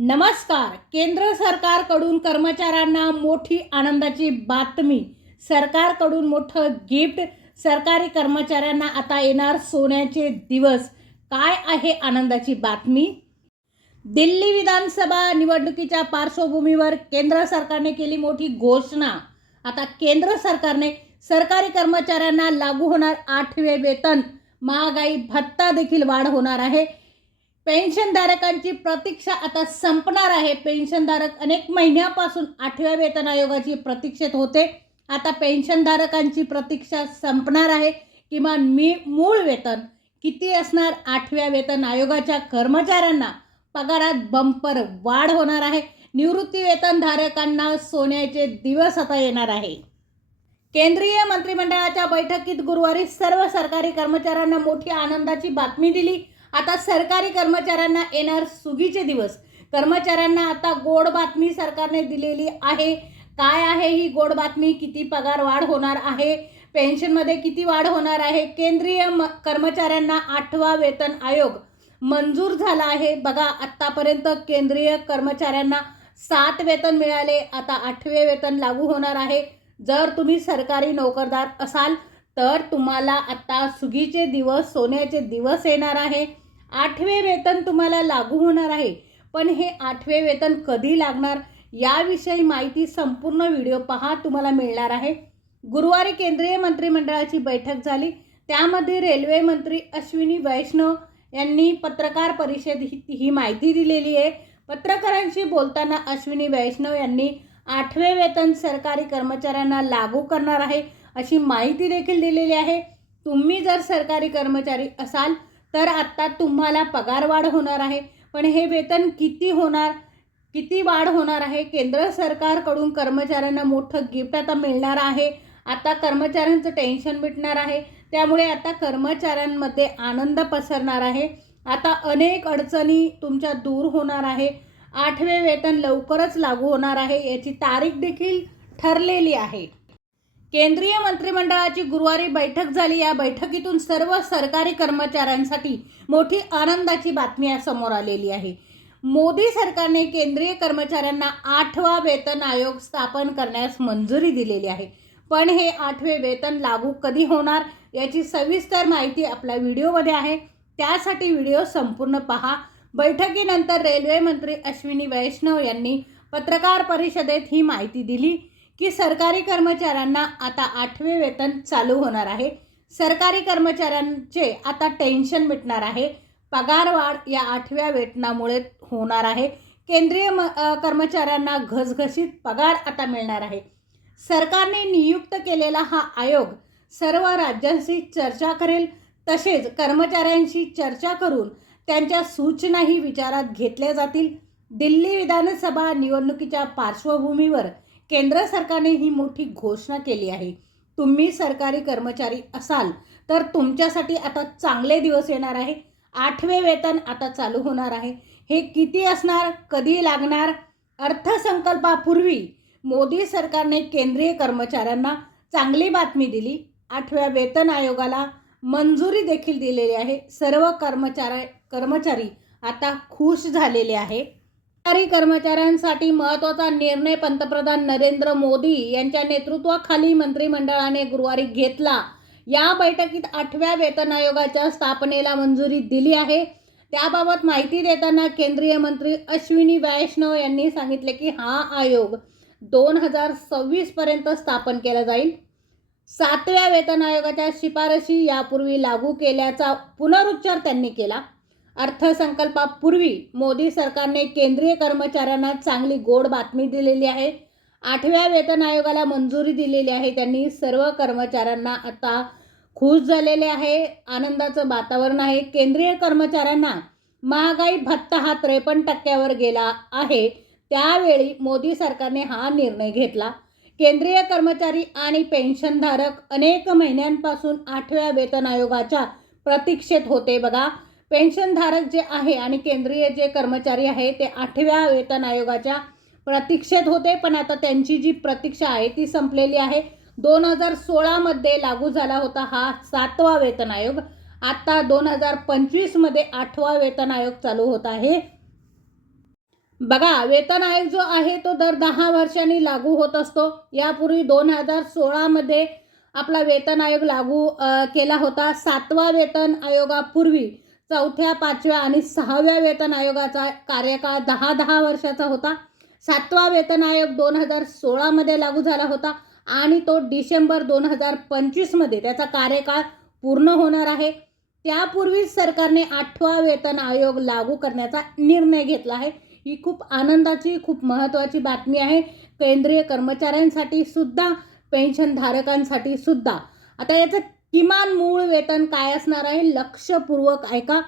नमस्कार. केंद्र सरकारकडून कर्मचाऱ्यांना मोठी आनंदाची बातमी. सरकारकडून मोठं गिफ्ट. सरकारी कर्मचाऱ्यांना आता येणार सोन्याचे दिवस. काय आहे आनंदाची बातमी? दिल्ली विधानसभा निवडणुकीच्या पार्श्वभूमीवर केंद्र सरकारने केली मोठी घोषणा. आता केंद्र सरकारने सरकारी कर्मचाऱ्यांना लागू होणार 8वे वेतन, महागाई भत्ता देखील वाढ होणार आहे. पेन्शनधारकांची प्रतीक्षा आता संपणार आहे. पेन्शनधारक अनेक महिन्यापासून 8व्या वेतन आयोगाची प्रतीक्षेत होते. आता पेन्शनधारकांची प्रतीक्षा संपणार आहे. किमान मूळ वेतन किती असणार? 8व्या वेतन आयोगाच्या कर्मचाऱ्यांना पगारात बंपर वाढ होणार आहे. निवृत्ती वेतनधारकांना सोन्याचे दिवस आता येणार आहे. केंद्रीय मंत्रिमंडळाच्या बैठकीत गुरुवारी सर्व सरकारी कर्मचाऱ्यांना मोठी आनंदाची बातमी दिली. आता सरकारी कर्मचाऱ्यांना येणार सुगीचे दिवस. कर्मचाऱ्यांना आता गोड बातमी सरकारने दिलेली आहे. काय आहे ही गोड बातमी? किती पगार वाढ होणार आहे? पेन्शनमध्ये किती वाढ होणार आहे? केंद्रीय कर्मचाऱ्यांना 8वा वेतन आयोग मंजूर झाला आहे. बघा, आत्तापर्यंत केंद्रीय कर्मचाऱ्यांना 7 वेतन मिळाले. आता 8वे वेतन लागू होणार आहे. जर तुम्ही सरकारी नोकरदार असाल तर तुम्हाला आता सुगीचे दिवस, सोन्याचे दिवस येणार आहे. 8वे वेतन तुम्हाला लागू होणार आहे. पण हे 8वे वेतन कधी लागणार याविषयी माहिती संपूर्ण व्हिडिओ पहा, तुम्हाला मिळणार आहे. गुरुवारी केंद्रीय मंत्रिमंडळाची बैठक झाली. त्यामध्ये रेल्वे मंत्री अश्विनी वैष्णव यांनी पत्रकार परिषदेत ही माहिती दिलेली आहे. पत्रकारांशी बोलताना अश्विनी वैष्णव यांनी 8वे वेतन सरकारी कर्मचाऱ्यांना लागू करणार आहे अशी माहिती देखील दिलेली आहे. तुम्ही जर सरकारी कर्मचारी असाल तर आता तुम्हाला पगार वाढ होणार आहे. पण हे वेतन किती होणार, किती वाढ होणार आहे? केंद्र सरकारकडून कर्मचाऱ्यांना मोठं गिफ्ट आता मिळणार आहे. आता कर्मचाऱ्यांचं टेन्शन मिटणार आहे. त्यामुळे आता कर्मचाऱ्यांमध्ये आनंद पसरणार आहे. आता अनेक अडचणी तुमच्या दूर होणार आहे. 8वे वेतन लवकरच लागू होणार आहे. याची तारीख देखील ठरलेली आहे. केंद्रीय मंत्रिमंडळाची गुरुवारी बैठक झाली. या बैठकीतून सर्व सरकारी कर्मचाऱ्यांसाठी मोठी आनंदाची बातमी समोर आलेली आहे. मोदी सरकारने केंद्रीय कर्मचाऱ्यांना 8वा वेतन आयोग स्थापन करण्यास मंजुरी दिलेली आहे. पण हे 8वे वेतन लागू कधी होणार याची सविस्तर माहिती आपल्या व्हिडिओमध्ये आहे. त्यासाठी व्हिडिओ संपूर्ण पहा. बैठकीनंतर रेल्वे मंत्री अश्विनी वैष्णव यांनी पत्रकार परिषदेत ही माहिती दिली की सरकारी कर्मचाऱ्यांना आता 8वे वेतन चालू होणार आहे. सरकारी कर्मचाऱ्यांचे आता टेन्शन मिटणार आहे. पगार वाढ या 8व्या वेतनामुळे होणार आहे. केंद्रीय कर्मचाऱ्यांना घसघशीत पगार आता मिळणार आहे. सरकारने नियुक्त केलेला हा आयोग सर्व राज्यांशी चर्चा करेल. तसेच कर्मचाऱ्यांशी चर्चा करून त्यांच्या सूचनाही विचारात घेतल्या जातील. दिल्ली विधानसभा निवडणुकीच्या पार्श्वभूमीवर केंद्र सरकारने ही मोठी घोषणा केली आहे. तुम्ही सरकारी कर्मचारी असाल तर तुमच्यासाठी आता चांगले दिवस येणार आहे. 8वे वेतन आता चालू होणार आहे. हे किती असणार, कधी लागणार? अर्थसंकल्पापूर्वी मोदी सरकारने केंद्रीय कर्मचाऱ्यांना चांगली बातमी दिली. 8व्या वेतन आयोगाला मंजुरी देखील दिलेली आहे. सर्व कर्मचारी आता खुश झालेले आहे. सरकारी कर्मचाऱ्यांसाठी महत्त्वाचा निर्णय पंतप्रधान नरेंद्र मोदी यांच्या नेतृत्वाखाली मंत्रिमंडळाने गुरुवारी घेतला. या बैठकीत 8व्या वेतन आयोगाच्या स्थापनेला मंजुरी दिली आहे. त्याबाबत माहिती देताना केंद्रीय मंत्री अश्विनी वैष्णव यांनी सांगितले की हा आयोग 2026 पर्यंत स्थापन केला जाईल. 7व्या वेतन आयोगाच्या शिफारशी यापूर्वी लागू केल्याचा पुनरुच्चार त्यांनी केला. अर्थसंकल्पापूर्वी मोदी सरकारने केंद्रीय कर्मचाऱ्यांना चांगली गोड बातमी दिलेली आहे. 8व्या वेतन आयोगाला मंजुरी दिलेली आहे. त्यांनी सर्व कर्मचाऱ्यांना आता खुश झालेले आहे. आनंदाचं वातावरण आहे. केंद्रीय कर्मचाऱ्यांना महागाई भत्ता हा 53% गेला आहे. त्यावेळी मोदी सरकारने हा निर्णय घेतला. केंद्रीय कर्मचारी आणि पेन्शनधारक अनेक महिन्यांपासून 8व्या वेतन आयोगाच्या प्रतीक्षेत होते. बघा, पेन्शनधारक जे आहे आणि केंद्रीय जे कर्मचारी आहे ते 8व्या वेतन आयोगाच्या प्रतीक्षेत होते. पण आता त्यांची जी प्रतीक्षा आहे ती संपलेली आहे. 2016 मध्ये लागू झाला होता हा 7वा वेतन आयोग. आता 2025 मध्ये 8वा वेतन आयोग चालू होत आहे. बघा, वेतन आयोग जो आहे तो दर 10 वर्षांनी लागू होत असतो. यापूर्वी 2016 मध्ये आपला वेतन आयोग लागू केला होता. 7वा वेतन आयोगापूर्वी 4थ्या, 5व्या आणि 6व्या वेतन आयोगाचा कार्यकाळ 10-10 वर्षाचा होता. 7वा वेतन आयोग 2016 मध्ये लागू झाला होता आणि तो डिसेंबर 2025 मध्ये त्याचा कार्यकाळ पूर्ण होणार आहे. त्यापूर्वीच सरकारने 8वा वेतन आयोग लागू करण्याचा निर्णय घेतला आहे. ही खूप आनंदाची, खूप महत्त्वाची बातमी आहे केंद्रीय कर्मचाऱ्यांसाठी सुद्धा, पेन्शनधारकांसाठी सुद्धा. आता याचं किमान मूळ वेतन काय असणार आहे, लक्षपूर्वक ऐका.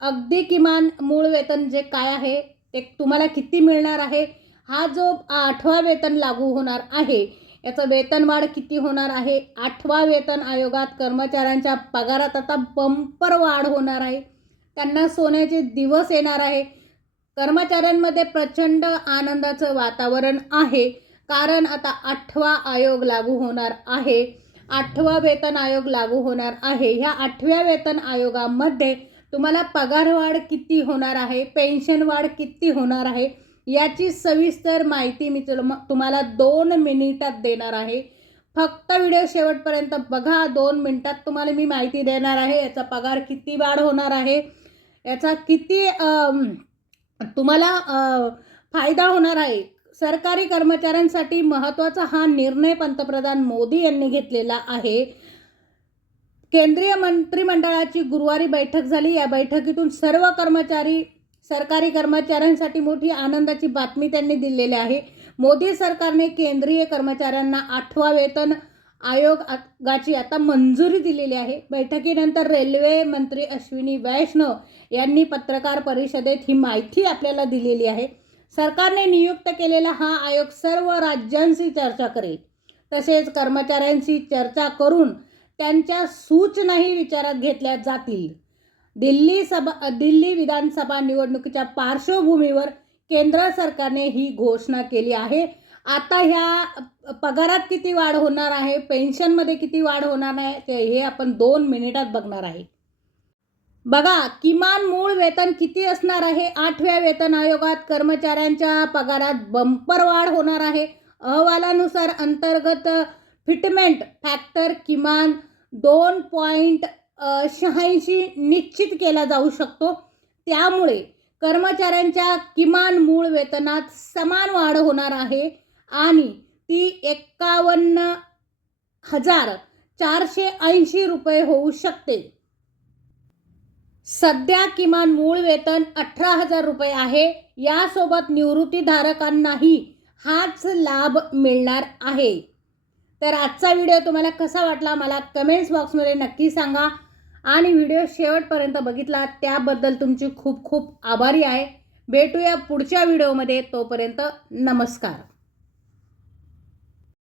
अगदी किमान मूळ वेतन जे काय आहे ते तुम्हाला किती मिळणार आहे, हा जो 8वा वेतन लागू होणार आहे याचं वेतनवाढ किती होणार आहे. 8वा वेतन आयोगात कर्मचाऱ्यांच्या पगारात आता बंपर वाढ होणार आहे. त्यांना सोन्याचे दिवस येणार आहे. कर्मचाऱ्यांमध्ये प्रचंड आनंदाचं वातावरण आहे, कारण आता 8वा आयोग लागू होणार आहे. 8वा वेतन आयोग लागू होणार आहे. ह्या 8व्या वेतन आयोगामध्ये तुम्हाला पगारवाढ किती होणार आहे, पेन्शन वाढ किती होणार आहे, याची सविस्तर माहिती मी तुम्हाला 2 मिनिटात देणार आहे. फक्त व्हिडिओ शेवटपर्यंत बघा. 2 मिनिटात तुम्हाला मी माहिती देणार आहे. याचा पगार किती वाढ होणार आहे, याचा किती तुम्हाला फायदा होणार आहे. सरकारी कर्मचाऱ्यांसाठी महत्त्वाचा हा निर्णय पंतप्रधान मोदी यांनी घेतलेला आहे. केंद्रीय मंत्रिमंडळाची गुरुवारी बैठक झाली. या बैठकीतून सर्व सरकारी कर्मचाऱ्यांसाठी मोठी आनंदाची बातमी त्यांनी दिलेली आहे. मोदी सरकारने केंद्रीय कर्मचाऱ्यांना 8वा वेतन आयोगाची आता मंजुरी दिलेली आहे. बैठकीनंतर रेल्वे मंत्री अश्विनी वैष्णव यांनी पत्रकार परिषदेत ही माहिती आपल्याला दिलेली आहे. सरकारने नियुक्त केलेला हा आयोग सर्व राज्यांशी चर्चा करेल. तसेच कर्मचाऱ्यांशी चर्चा करून त्यांच्या सूचनाही विचारात घेतल्या जातील. दिल्ली विधानसभा निवडणुकीच्या पार्श्वभूमीवर केंद्र सरकारने ही घोषणा केली आहे. आता ह्या पगारात किती वाढ होणार आहे, पेन्शनमध्ये किती वाढ होणार आहे, हे आपण 2 मिनिटात बघणार आहे. बघा, किमान मूळ वेतन किती असणार आहे. 8व्या वेतन आयोगात कर्मचाऱ्यांच्या पगारात बंपर वाढ होणार आहे. अहवालानुसार अंतर्गत फिटमेंट फॅक्टर किमान 2.86 निश्चित केला जाऊ शकतो. त्यामुळे कर्मचाऱ्यांच्या किमान मूळ वेतनात समान वाढ होणार आहे आणि ती 51,480 रुपये होऊ शकते. सध्या किमान मूळ वेतन 18,000 रुपये आहे. यासोबत निवृत्तीधारकांनाही हाच लाभ मिळणार आहे. तर आजचा व्हिडिओ तुम्हाला कसा वाटला मला कमेंट्स बॉक्समध्ये नक्की सांगा आणि व्हिडिओ शेवटपर्यंत बघितला त्याबद्दल तुमची खूप खूप आभारी आहे. भेटूया पुढच्या व्हिडिओमध्ये. तोपर्यंत नमस्कार.